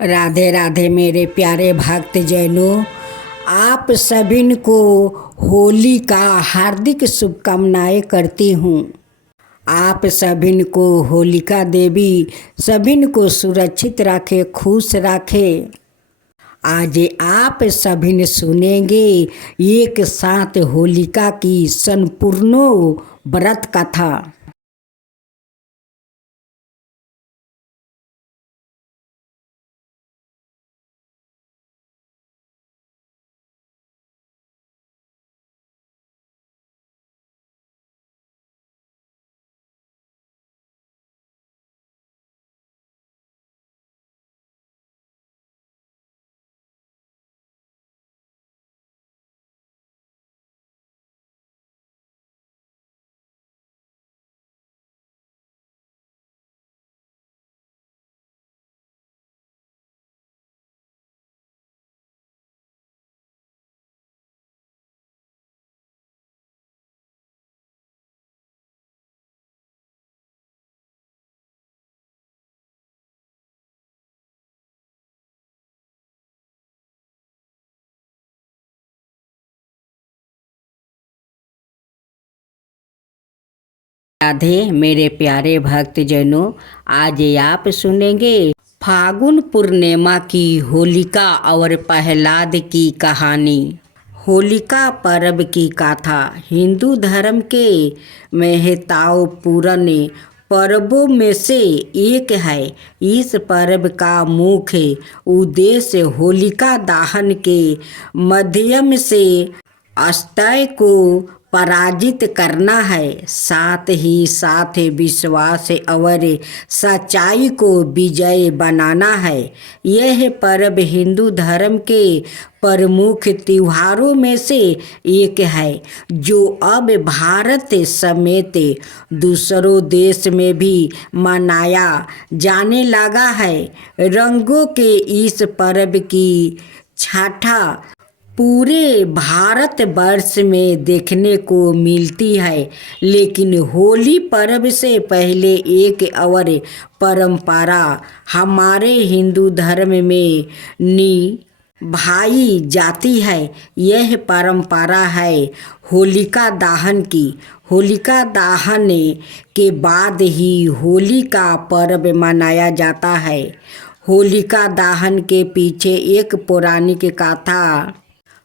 राधे राधे मेरे प्यारे भक्त जैनों, आप सभी को होली का हार्दिक शुभकामनाएं करती हूँ। आप सभी को होलिका देवी सभी को सुरक्षित रखे, खुश रखे। आज आप सभी सुनेंगे एक साथ होलिका की संपूर्ण व्रत कथा। राधे मेरे प्यारे भक्त जनों, आज आप सुनेंगे फागुन पूर्णिमा की होलिका और प्रहलाद की कहानी। होलिका पर्व की कथा हिंदू धर्म के महत्वपूर्ण पर्वों में से एक है। इस पर्व का मुख्य उद्देश्य होलिका दहन के माध्यम से असत्य को पराजित करना है, साथ ही साथ विश्वास और सच्चाई को विजय बनाना है। यह पर्व हिंदू धर्म के प्रमुख त्योहारों में से एक है, जो अब भारत समेत दूसरों देश में भी मनाया जाने लगा है। रंगों के इस पर्व की छठा पूरे भारतवर्ष में देखने को मिलती है, लेकिन होली पर्व से पहले एक और परंपरा हमारे हिंदू धर्म में निभाई जाती है। यह परंपरा है होलिका दहन की। होलिका दहन के बाद ही होली का पर्व मनाया जाता है। होलिका दहन के पीछे एक पौराणिक कथा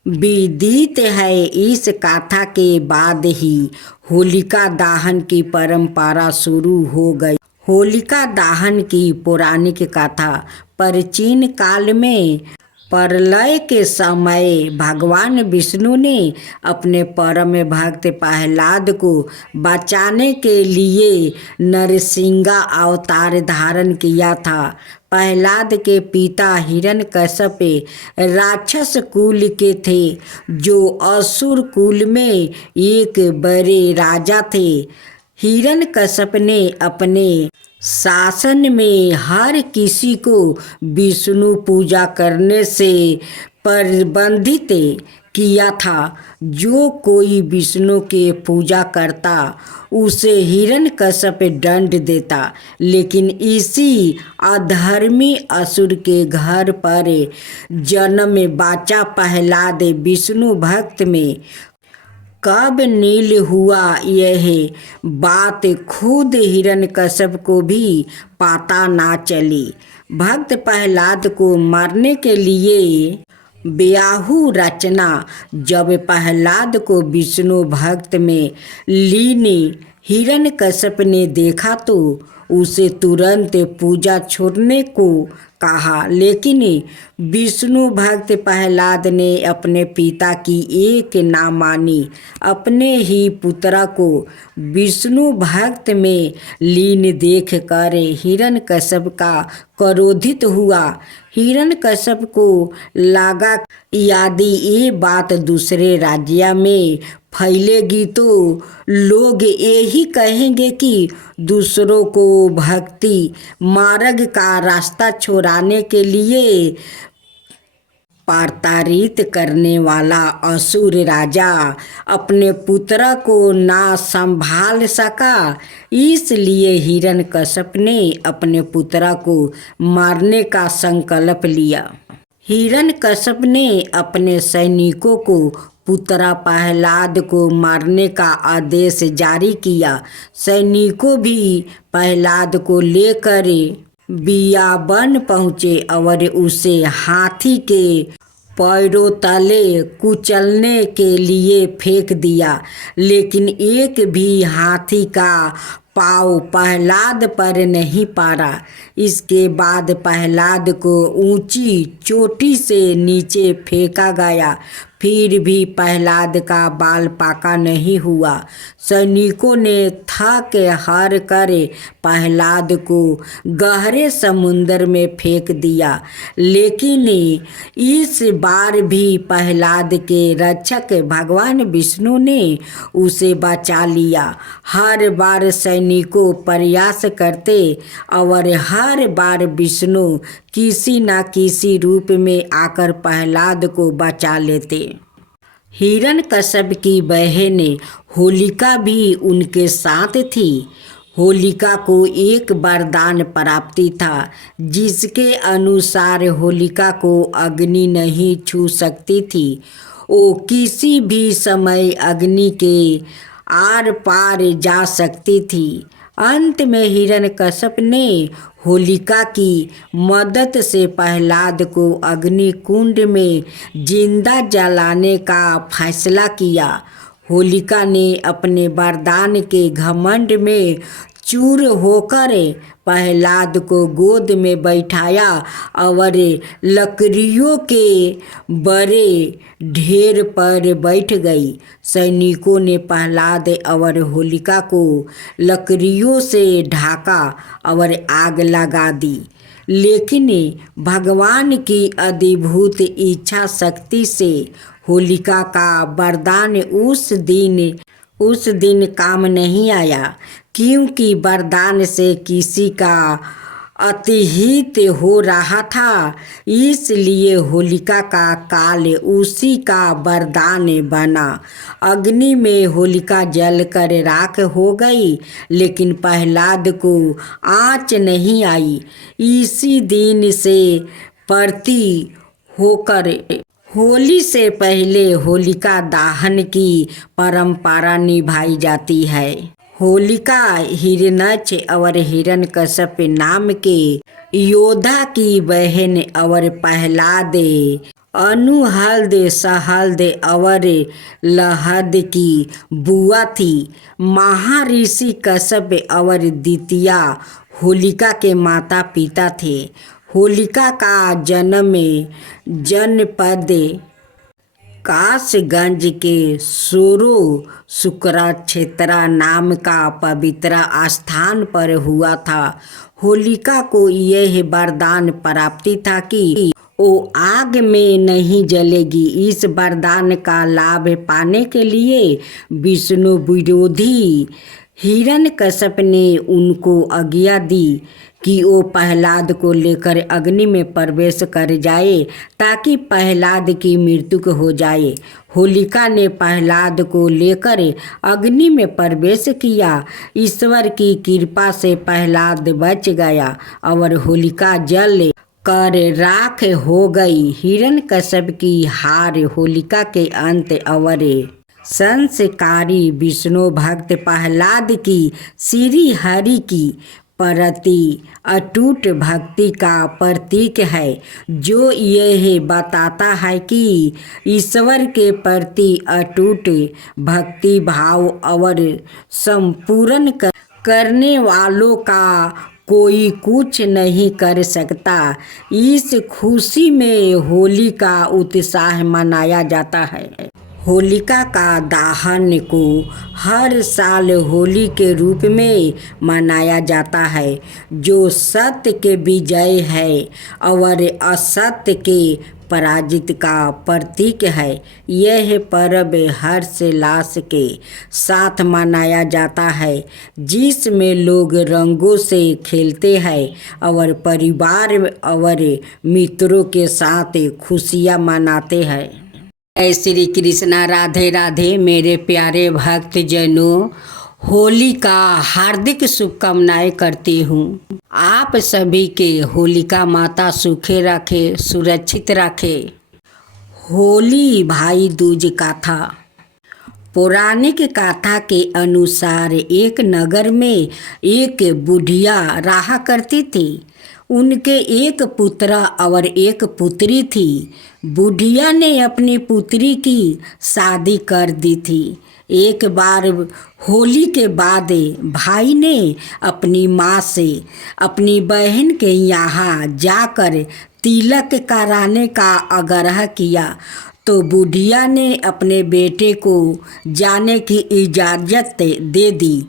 विदित है। इस कथा के बाद ही होलिका दहन की परंपरा शुरू हो गई। होलिका दहन की पौराणिक कथा प्राचीन काल में प्रलय के समय भगवान विष्णु ने अपने परम भक्त प्रहलाद को बचाने के लिए नरसिंह अवतार धारण किया था। प्रहलाद के पिता हिरण्यकश्यप राक्षस कुल के थे, जो असुर कुल में एक बड़े राजा थे। हिरण्यकश्यप ने अपने शासन में हर किसी को विष्णु पूजा करने से प्रतिबंधित किया था। जो कोई विष्णु के पूजा करता उसे हिरण्यकश्यप दंड देता, लेकिन इसी अधर्मी असुर के घर पर जन्म बचा प्रहलाद विष्णु भक्त में कब नील हुआ, यह बात खुद हिरण्यकश्यप को भी पता ना चली। भक्त प्रहलाद को मारने के लिए व्याहु रचना। जब प्रहलाद को विष्णु भक्त में लीन हिरण्यकश्यप ने देखा तो उसे तुरंत पूजा छोड़ने को कहा, लेकिन विष्णु भक्त प्रहलाद ने अपने पिता की एक ना मानी। अपने ही पुत्र को विष्णु भक्त में लीन देखकर हिरण्यकश्यप का क्रोधित हुआ। हिरण्यकश्यप को लगा यदि ये बात दूसरे राज्य में फैलेगी तो लोग यही कहेंगे कि दूसरों को भक्ति मार्ग का रास्ता छोड़ाने के लिए प्रताड़ित करने वाला असुर राजा अपने पुत्र को ना संभाल सका, इसलिए हिरण्यकश्यप ने अपने पुत्र को मारने का संकल्प लिया। हिरण्यकश्यप ने अपने सैनिकों को पुत्र प्रहलाद को मारने का आदेश जारी किया। सैनिकों भी प्रहलाद को लेकर बियाबन पहुँचे और उसे हाथी के पैरों तले कुचलने के लिए फेंक दिया, लेकिन एक भी हाथी का पाँव प्रहलाद पर नहीं पड़ा। इसके बाद प्रहलाद को ऊंची चोटी से नीचे फेंका गया, फिर भी प्रहलाद का बाल पाका नहीं हुआ। सैनिकों ने थक हार कर प्रहलाद को गहरे समुद्र में फेंक दिया, लेकिन इस बार भी प्रहलाद के रक्षक भगवान विष्णु ने उसे बचा लिया। हर बार सैनिकों प्रयास करते और हर बार विष्णु किसी न किसी रूप में आकर प्रहलाद को बचा लेते। हिरण्यकश्यप की बहन होलिका भी उनके साथ थी। होलिका को एक वरदान प्राप्ति था, जिसके अनुसार होलिका को अग्नि नहीं छू सकती थी। वो किसी भी समय अग्नि के आर पार जा सकती थी। अंत में हिरण्यकश्यप ने होलिका की मदद से प्रहलाद को अग्नि कुंड में जिंदा जलाने का फैसला किया। होलिका ने अपने वरदान के घमंड में चूर होकर प्रहलाद को गोद में बैठाया और लकड़ियों के बड़े ढेर पर बैठ गई। सैनिकों ने प्रहलाद और होलिका को लकड़ियों से ढाका और आग लगा दी, लेकिन भगवान की अद्भुत इच्छा शक्ति से होलिका का वरदान उस दिन काम नहीं आया, क्योंकि वरदान से किसी का अतिहित हो रहा था। इसलिए होलिका का काल उसी का वरदान बना। अग्नि में होलिका जलकर राख हो गई, लेकिन प्रहलाद को आँच नहीं आई। इसी दिन से प्रति होकर होली से पहले होलिका दहन की परंपरा निभाई जाती है। होलिका हिरण्यक्ष और हिरण्यकश्यप नाम के योद्धा की बहन और प्रहलाद, अनुहल्द, सहल्द और लहद की बुआ थी। महर्षि कश्यप और दितिया होलिका के माता पिता थे। होलिका का जन्म जनपद कासगंज के सोरो शुक्रा क्षेत्र नाम का पवित्र स्थान पर हुआ था। होलिका को यह वरदान प्राप्ति था कि वो आग में नहीं जलेगी। इस वरदान का लाभ पाने के लिए विष्णु विरोधी हिरण्यकश्यप ने उनको आज्ञा दी कि वो प्रहलाद को लेकर अग्नि में प्रवेश कर जाए, ताकि प्रहलाद की मृत्यु हो जाए। होलिका ने प्रहलाद को लेकर अग्नि में प्रवेश किया। ईश्वर की कृपा से प्रहलाद बच गया और होलिका जल कर राख हो गई। हिरण्यकश्यप की हार होलिका के अंत और संस्कारी विष्णु भक्त प्रहलाद की श्री हरि की प्रति अटूट भक्ति का प्रतीक है, जो यह बताता है कि ईश्वर के प्रति अटूट भक्ति भाव और संपूर्ण करने वालों का कोई कुछ नहीं कर सकता। इस खुशी में होली का उत्साह मनाया जाता है। होलिका का दहन को हर साल होली के रूप में मनाया जाता है, जो सत्य के विजय है और असत्य के पराजित का प्रतीक है। यह पर्व हर्षोल्लास के साथ मनाया जाता है, जिसमें लोग रंगों से खेलते हैं और परिवार और मित्रों के साथ खुशियाँ मनाते हैं। जय श्री कृष्णा, राधे राधे। मेरे प्यारे भक्त जनों, होली का हार्दिक शुभकामनाएं करती हूँ। आप सभी के होलिका माता सुखे रखे, सुरक्षित रखे। होली भाई दूज गाथा। पौराणिक गाथा के अनुसार एक नगर में एक बुढ़िया रहा करती थी। उनके एक पुत्र और एक पुत्री थी। बुढ़िया ने अपनी पुत्री की शादी कर दी थी। एक बार होली के बाद भाई ने अपनी माँ से अपनी बहन के यहाँ जाकर तिलक कराने का आग्रह किया, तो बुढ़िया ने अपने बेटे को जाने की इजाज़त दे दी।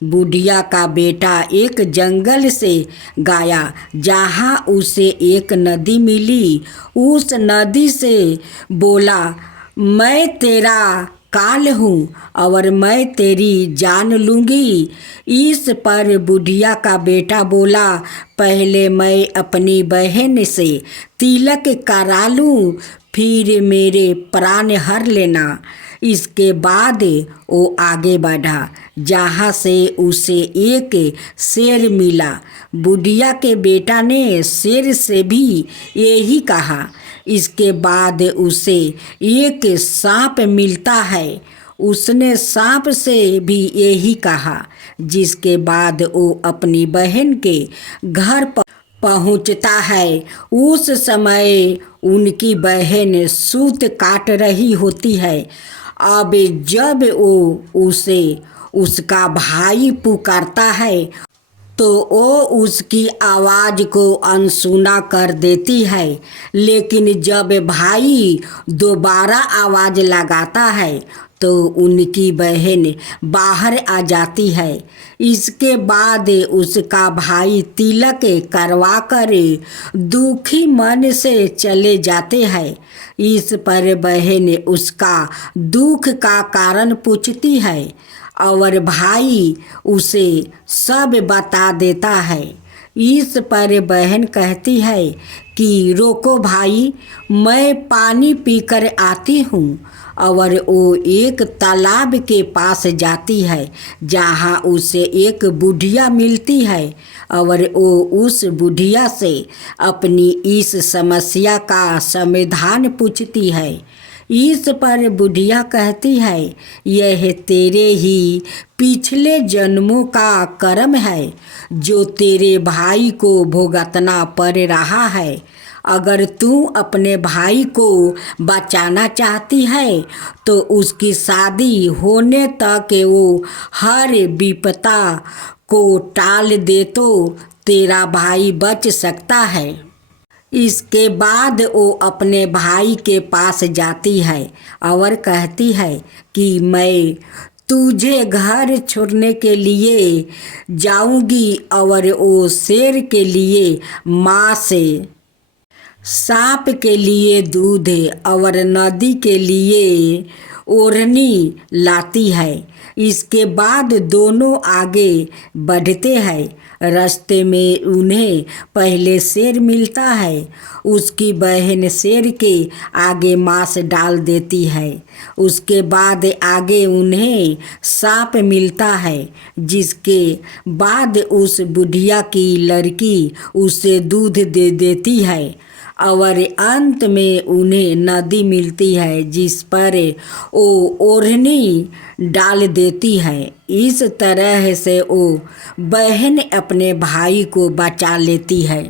बुढ़िया का बेटा एक जंगल से गया, जहाँ उसे एक नदी मिली। उस नदी से बोला, मैं तेरा काल हूँ और मैं तेरी जान लूँगी। इस पर बुढ़िया का बेटा बोला, पहले मैं अपनी बहन से तिलक करा लूँ, फिर मेरे प्राण हर लेना। इसके बाद वो आगे बढ़ा, जहाँ से उसे एक शेर मिला। बुढ़िया के बेटा ने शेर से भी यही कहा। इसके बाद उसे एक सांप मिलता है। उसने सांप से भी यही कहा। जिसके बाद वो अपनी बहन के घर पर पहुंचता है। उस समय उनकी बहन सूत काट रही होती है। अब जब वो उसे उसका भाई पुकारता है, तो वो उसकी आवाज़ को अनसुना कर देती है। लेकिन जब भाई दोबारा आवाज़ लगाता है, तो उनकी बहन बाहर आ जाती है। इसके बाद उसका भाई तिलक करवा कर दुखी मन से चले जाते हैं। इस पर बहन उसका दुख का कारण पूछती है और भाई उसे सब बता देता है। इस पर बहन कहती है कि रोको भाई, मैं पानी पीकर आती हूँ। और वो एक तालाब के पास जाती है, जहाँ उसे एक बुढ़िया मिलती है और वो उस बुढ़िया से अपनी इस समस्या का समाधान पूछती है। इस पर बुढ़िया कहती है, यह तेरे ही पिछले जन्मों का कर्म है, जो तेरे भाई को भुगतना पड़ रहा है। अगर तू अपने भाई को बचाना चाहती है, तो उसकी शादी होने तक वो हर विपदा को टाल दे, तो तेरा भाई बच सकता है। इसके बाद वो अपने भाई के पास जाती है और कहती है कि मैं तुझे घर छोड़ने के लिए जाऊंगी और वो शेर के लिए मांस, सांप के लिए दूध और नदी के लिए ओढ़नी लाती है। इसके बाद दोनों आगे बढ़ते हैं। रास्ते में उन्हें पहले शेर मिलता है। उसकी बहन शेर के आगे मांस डाल देती है। उसके बाद आगे उन्हें सांप मिलता है। जिसके बाद उस बुढ़िया की लड़की उसे दूध दे देती है और अंत में उन्हें नदी मिलती है, जिस पर वो ओढ़नी डाल देती है। इस तरह से वो बहन अपने भाई को बचा लेती है।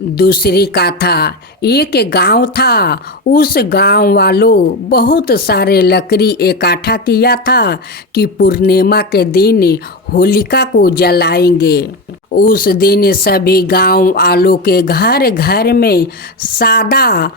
दूसरी कथा, एक गांव था। उस गांव वालों बहुत सारे लकड़ी इकट्ठा किया था कि पूर्णिमा के दिन होलिका को जलाएंगे। उस दिन सभी गांव वालों के घर घर में सादा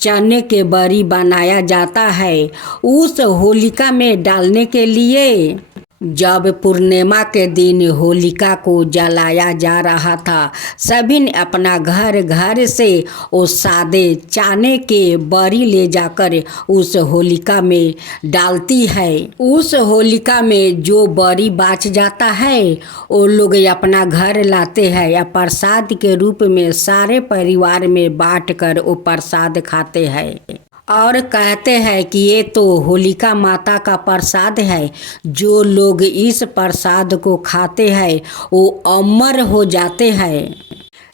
चने के बरी बनाया जाता है उस होलिका में डालने के लिए। जब पूर्णिमा के दिन होलिका को जलाया जा रहा था, सभी ने अपना घर घर से वो सादे चने के बरी ले जाकर उस होलिका में डालती है। उस होलिका में जो बरी बच जाता है वो लोग अपना घर लाते हैं या प्रसाद के रूप में सारे परिवार में बांट कर वो प्रसाद खाते हैं और कहते हैं कि ये तो होलिका माता का प्रसाद है। जो लोग इस प्रसाद को खाते हैं वो अमर हो जाते हैं।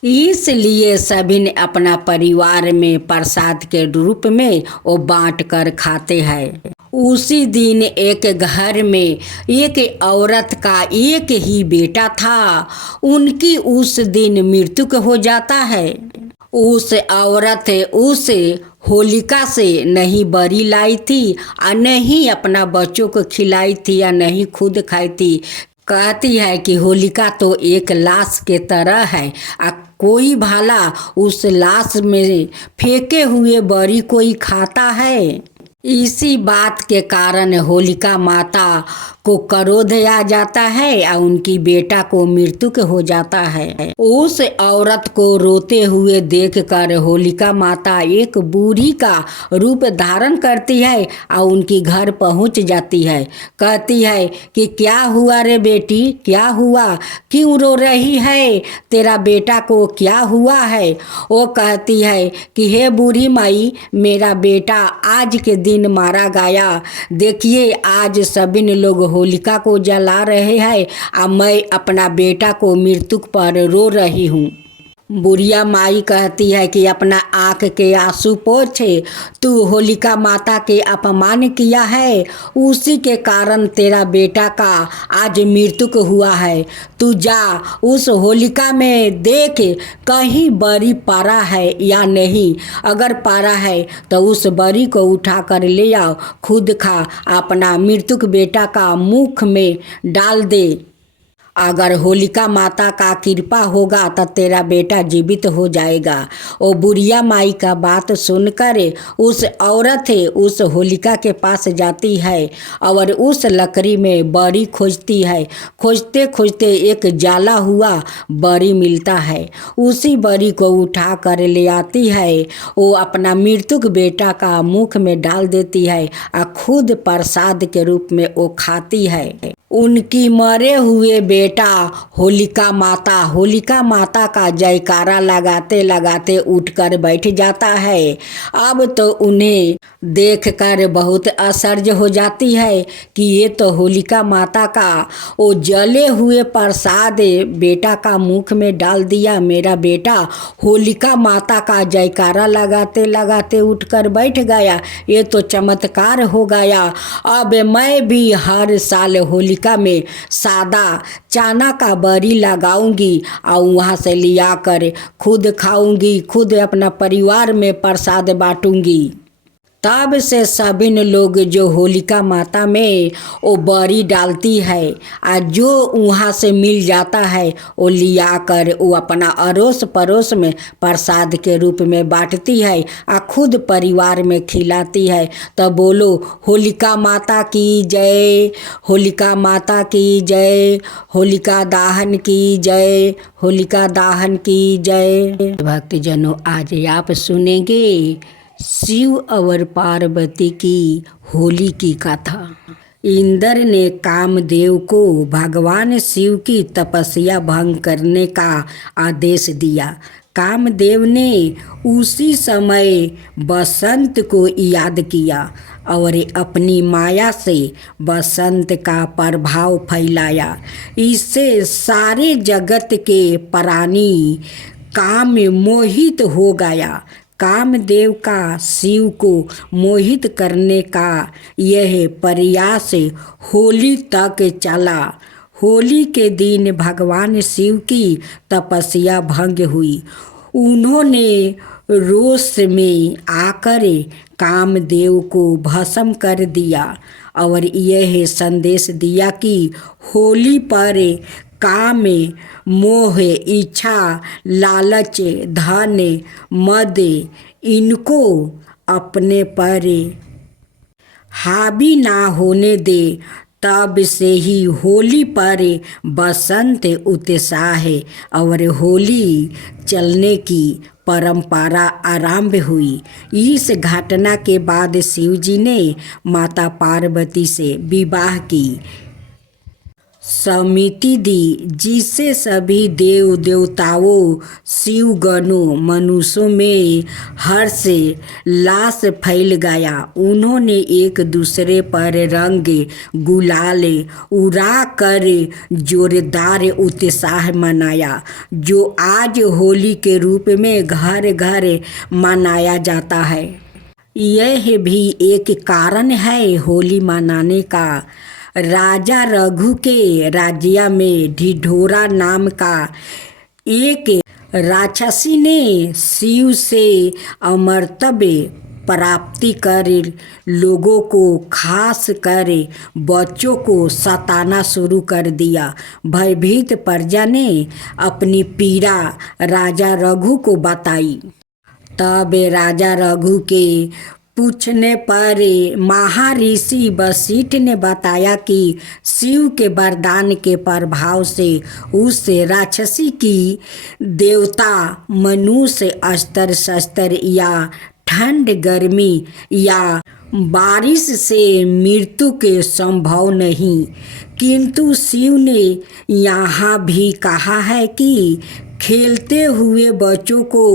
इसलिए सभी ने अपना परिवार में प्रसाद के रूप में वो बांट कर खाते हैं। उसी दिन एक घर में एक औरत का एक ही बेटा था। उनकी उस दिन मृत्यु हो जाता है। उस औरत उस होलिका से नहीं बरी लाई थी और नहीं अपना बच्चों को खिलाई थी या नहीं खुद खाई थी। कहती है कि होलिका तो एक लाश के तरह है, कोई भाला उस लाश में फेंके हुए बरी कोई खाता है। इसी बात के कारण होलिका माता को क्रोध आ जाता है और उनकी बेटा को मृत्यु हो जाता है। उस औरत को रोते हुए देखकर होलिका माता एक बूढ़ी का रूप धारण करती है और उनकी घर पहुंच जाती है। कहती है कि क्या हुआ रे बेटी, क्या हुआ, क्यों रो रही है, तेरा बेटा को क्या हुआ है। वो कहती है कि हे बूढ़ी माई, मेरा बेटा आज के दिन मारा गया। देखिए आज सभी लोग होलिका को जला रहे हैं और मैं अपना बेटा को मृत्यु पर रो रही हूँ। बुढ़िया माई कहती है कि अपना आँख के आंसू पोंछे, तू होलिका माता के अपमान किया है, उसी के कारण तेरा बेटा का आज मृत्यु हुआ है। तू जा उस होलिका में देख कहीं बरी पड़ा है या नहीं। अगर पड़ा है तो उस बरी को उठा कर ले आओ, खुद खा, अपना मृत्यु बेटा का मुख में डाल दे। अगर होलिका माता का कृपा होगा तो तेरा बेटा जीवित हो जाएगा। वो बुढ़िया माई का बात सुनकर उस औरत उस होलिका के पास जाती है और उस लकड़ी में बरी खोजती है। खोजते खोजते एक जाला हुआ बरी मिलता है। उसी बरी को उठा कर ले आती है। वो अपना मृत्यु बेटा का मुख में डाल देती है और खुद प्रसाद के रूप में वो खाती है। उनकी मरे हुए बेटा होलिका माता का जयकारा लगाते लगाते उठकर बैठ जाता है। अब तो उन्हें देखकर बहुत आश्चर्य हो जाती है कि ये तो होलिका माता का वो जले हुए प्रसाद बेटा का मुख में डाल दिया। मेरा बेटा होलिका माता का जयकारा लगाते लगाते उठकर बैठ गया। ये तो चमत्कार हो गया। अब मैं भी हर साल होलिका में सादा चना का बरी लगाऊंगी और वहाँ से लिया कर खुद खाऊंगी, खुद अपना परिवार में प्रसाद बांटूंगी। तब से सभी लोग जो होलिका माता में वो बरी डालती है और जो वहाँ से मिल जाता है वो लिया कर वो अपना अड़ोस पड़ोस में प्रसाद के रूप में बांटती है और खुद परिवार में खिलाती है। तो बोलो होलिका माता की जय, होलिका माता की जय, होलिका दाहन की जय, होलिका दाहन की जय। भक्तजनों, आज आप सुनेंगे शिव और पार्वती की होली की कथा। इंद्र ने कामदेव को भगवान शिव की तपस्या भंग करने का आदेश दिया। कामदेव ने उसी समय बसंत को याद किया और अपनी माया से बसंत का प्रभाव फैलाया। इससे सारे जगत के प्राणी काम में मोहित हो गया। कामदेव का शिव को मोहित करने का यह प्रयास होली तक चला। होली के दिन भगवान शिव की तपस्या भंग हुई। उन्होंने रोष में आकर कामदेव को भस्म कर दिया और यह संदेश दिया कि होली पर काम, मोह, इच्छा, लालच, धन, मद इनको अपने पर हावी ना होने दे। तब से ही होली पर बसंत उत्साह और होली चलने की परंपरा आरंभ हुई। इस घटना के बाद शिवजी ने माता पार्वती से विवाह की सम्मति दी, जिससे सभी देव देवताओं, शिवगणों, मनुष्यों में हर्ष लास फैल गया। उन्होंने एक दूसरे पर रंग गुलाल उड़ा कर जोरदार उत्साह मनाया, जो आज होली के रूप में घर घर मनाया जाता है। यह भी एक कारण है होली मनाने का। राजा रघु के राज्य में ढिढोरा नाम का एक राक्षसी ने शिव से अमरत्व प्राप्ति कर लोगों को, खास कर बच्चों को सताना शुरू कर दिया। भयभीत प्रजा ने अपनी पीड़ा राजा रघु को बताई। तब राजा रघु के पूछने पर महर्षि वशिष्ठ ने बताया कि शिव के वरदान के प्रभाव से उस राक्षसी की देवता मनुष्य अस्त्र शस्त्र या ठंड गर्मी या बारिश से मृत्यु के संभव नहीं। किंतु शिव ने यहाँ भी कहा है कि खेलते हुए बच्चों को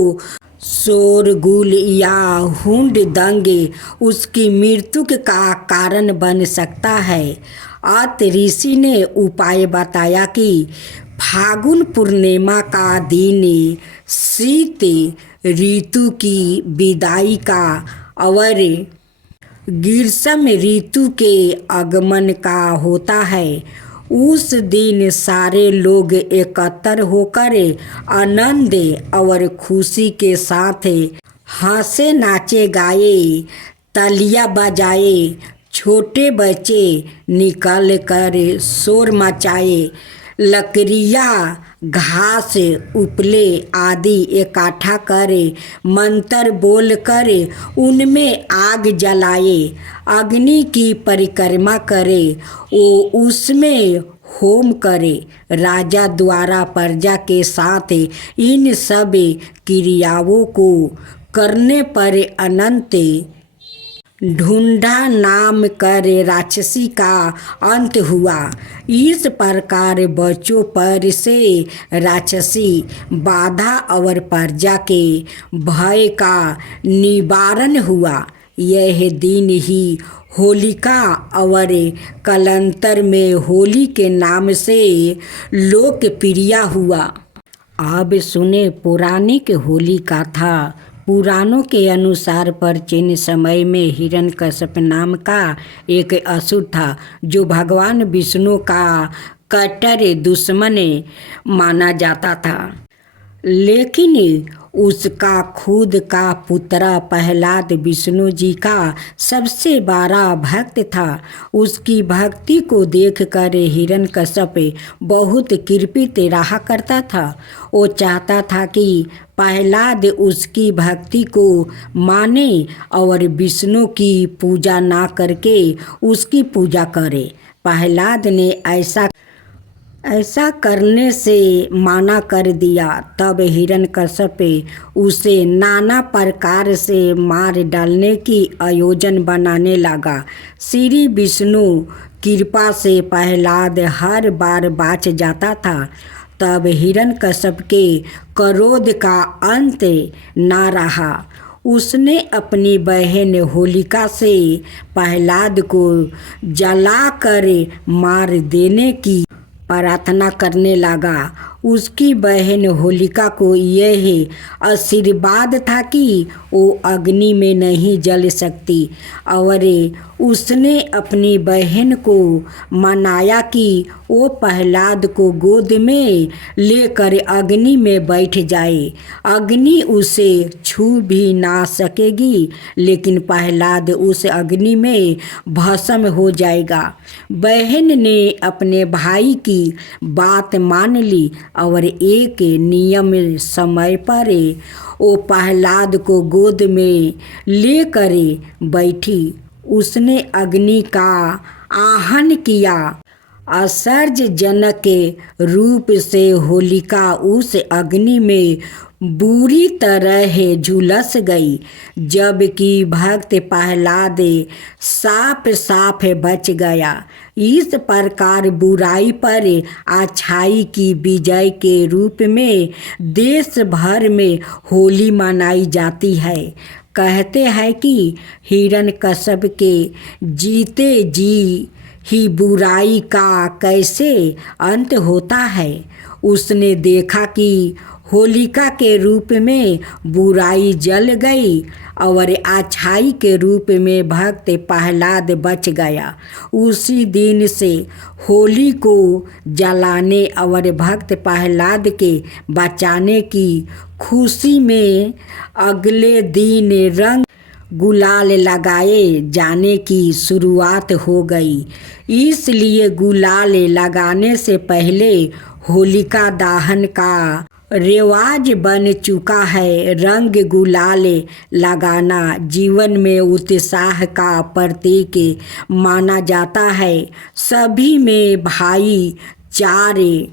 शोरगुल या हुड़दंग उसकी मृत्यु का कारण बन सकता है। अत ऋषि ने उपाय बताया कि फागुन पूर्णिमा का दिन शीत ऋतु की विदाई का और ग्रीष्म ऋतु के आगमन का होता है। उस दिन सारे लोग एकत्र होकर आनंद और खुशी के साथ हंसे, नाचे, गाए, तालियां बजाए, छोटे बच्चे निकल कर शोर मचाए, लकड़ियाँ, घास, उपले आदि इकट्ठा करे, मंत्र बोल कर उनमें आग जलाए, अग्नि की परिक्रमा करे, वो उसमें होम करे। राजा द्वारा प्रजा के साथ इन सब क्रियाओं को करने पर अनंत ढूंढा नाम कर राक्षसी का अंत हुआ। इस प्रकार बच्चों पर से राक्षसी बाधा और प्रजा के भय का निवारण हुआ। यह दिन ही होलिका और कालांतर में होली के नाम से लोकप्रिय हुआ। अब सुने पौराणिक होली कथा। पुराणों के अनुसार प्राचीन समय में हिरण्यकश्यप नाम का एक असुर था, जो भगवान विष्णु का कट्टर दुश्मन माना जाता था। लेकिन उसका खुद का पुत्र प्रहलाद विष्णु जी का सबसे बड़ा भक्त था। उसकी भक्ति को देखकर हिरण्यकश्यप बहुत कृपित रहा करता था। वो चाहता था कि प्रहलाद उसकी भक्ति को माने और विष्णु की पूजा ना करके उसकी पूजा करे। प्रहलाद ने ऐसा करने से माना कर दिया। तब हिरण्यकश्यप उसे नाना प्रकार से मार डालने की आयोजन बनाने लगा। श्री विष्णु कृपा से प्रहलाद हर बार बच जाता था। तब हिरण्यकश्यप के क्रोध का अंत न रहा। उसने अपनी बहन होलिका से प्रहलाद को जलाकर मार देने की प्रार्थना करने लगा। उसकी बहन होलिका को यह आशीर्वाद था कि वो अग्नि में नहीं जल सकती और उसने अपनी बहन को मनाया कि वो प्रहलाद को गोद में लेकर अग्नि में बैठ जाए। अग्नि उसे छू भी ना सकेगी, लेकिन प्रहलाद उस अग्नि में भस्म हो जाएगा। बहन ने अपने भाई की बात मान ली और एक नियम समय पर वो प्रहलाद को गोद में लेकर बैठी। उसने अग्नि का आहन किया। आश्चर्यजनक रूप से होलिका उस अग्नि में बुरी तरह झुलस गई, जबकि भक्त प्रहलाद साफ साफ बच गया। इस प्रकार बुराई पर अच्छाई की विजय के रूप में देश भर में होली मनाई जाती है। कहते हैं कि हिरण्यकश्यप के जीते जी ही बुराई का कैसे अंत होता है। उसने देखा कि होलिका के रूप में बुराई जल गई और अच्छाई के रूप में भक्त प्रहलाद बच गया। उसी दिन से होली को जलाने और भक्त प्रहलाद के बचाने की खुशी में अगले दिन रंग गुलाल लगाए जाने की शुरुआत हो गई। इसलिए गुलाल लगाने से पहले होलिका दहन का रिवाज बन चुका है। रंग गुलाल लगाना जीवन में उत्साह का प्रतीक माना जाता है। सभी में भाईचारे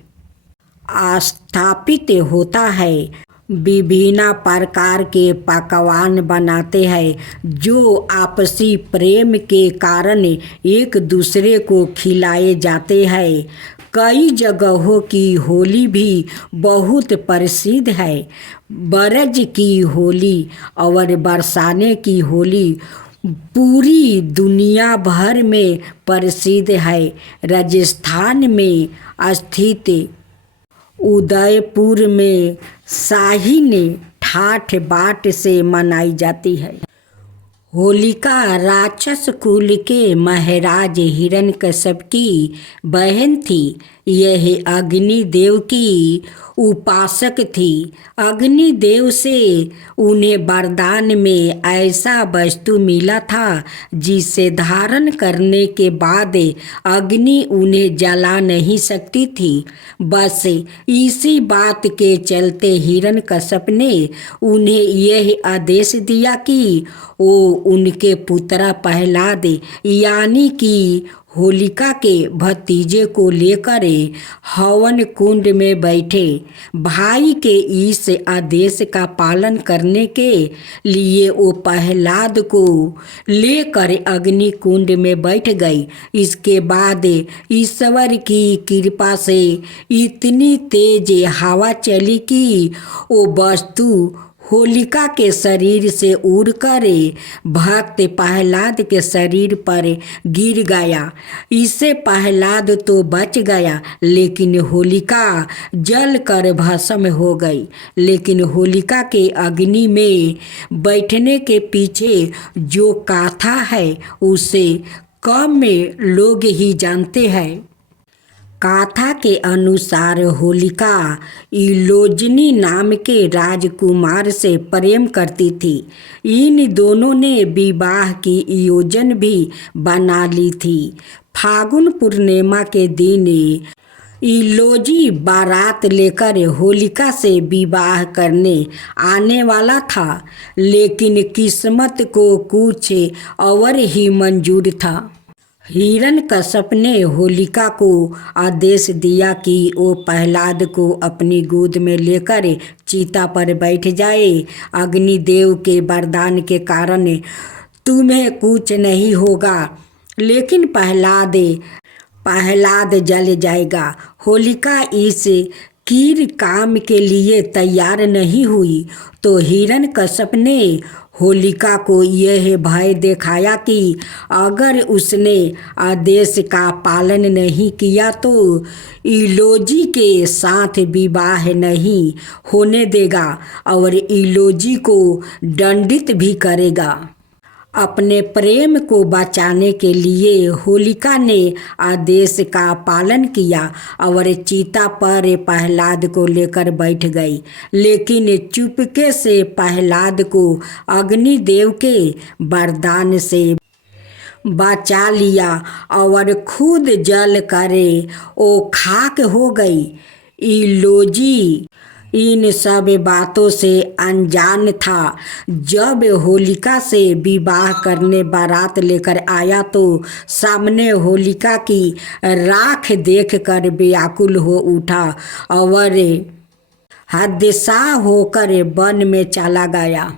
स्थापित होता है। विभिन्न प्रकार के पकवान बनाते हैं जो आपसी प्रेम के कारण एक दूसरे को खिलाए जाते हैं। कई जगहों की होली भी बहुत प्रसिद्ध है। ब्रज की होली और बरसाने की होली पूरी दुनिया भर में प्रसिद्ध है। राजस्थान में स्थित उदयपुर में शाहीन ठाठ बाट से मनाई जाती है। होलिका राक्षस कुल के महाराज हिरण्यकश्यप की बहन थी। यह अग्निदेव की उपासक थी। अग्निदेव से उन्हें वरदान में ऐसा वस्तु मिला था जिसे धारण करने के बाद अग्नि उन्हें जला नहीं सकती थी। बस इसी बात के चलते हिरण्यकश्यप ने उन्हें यह आदेश दिया कि वो उनके पुत्र प्रहलाद यानी कि होलिका के भतीजे को लेकर हवन कुंड में बैठे। भाई के इस आदेश का पालन करने के लिए वो प्रहलाद को लेकर अग्नि कुंड में बैठ गई। इसके बाद ईश्वर की कृपा से इतनी तेज हवा चली कि वो वस्तु होलिका के शरीर से उड़कर भक्त प्रहलाद के शरीर पर गिर गया। इससे प्रहलाद तो बच गया, लेकिन होलिका जल कर भस्म हो गई। लेकिन होलिका के अग्नि में बैठने के पीछे जो कथा है उसे कम लोग ही जानते हैं। कथा के अनुसार होलिका इलोजनी नाम के राजकुमार से प्रेम करती थी। इन दोनों ने विवाह की योजना भी बना ली थी। फागुन पूर्णिमा के दिन इलोजी बारात लेकर होलिका से विवाह करने आने वाला था, लेकिन किस्मत को कुछ और ही मंजूर था। हिरण्यकश्यप ने होलिका को आदेश दिया कि वो प्रहलाद को अपनी गोद में लेकर चिता पर बैठ जाए। अग्निदेव के वरदान के कारण तुम्हें कुछ नहीं होगा, लेकिन प्रहलाद जल जाएगा। होलिका इस कीर काम के लिए तैयार नहीं हुई तो हिरण्यकश्यप ने होलिका को यह भय दिखाया कि अगर उसने आदेश का पालन नहीं किया तो इलोजी के साथ विवाह नहीं होने देगा और इलोजी को दंडित भी करेगा। अपने प्रेम को बचाने के लिए होलिका ने आदेश का पालन किया और चीता पर प्रहलाद को लेकर बैठ गई, लेकिन चुपके से प्रहलाद को अग्निदेव के वरदान से बचा लिया और खुद जल करे वो खाक हो गई। इलोजी इन सब बातों से अनजान था। जब होलिका से विवाह करने बारात लेकर आया तो सामने होलिका की राख देखकर व्याकुल हो उठा और हादसा होकर वन में चला गया।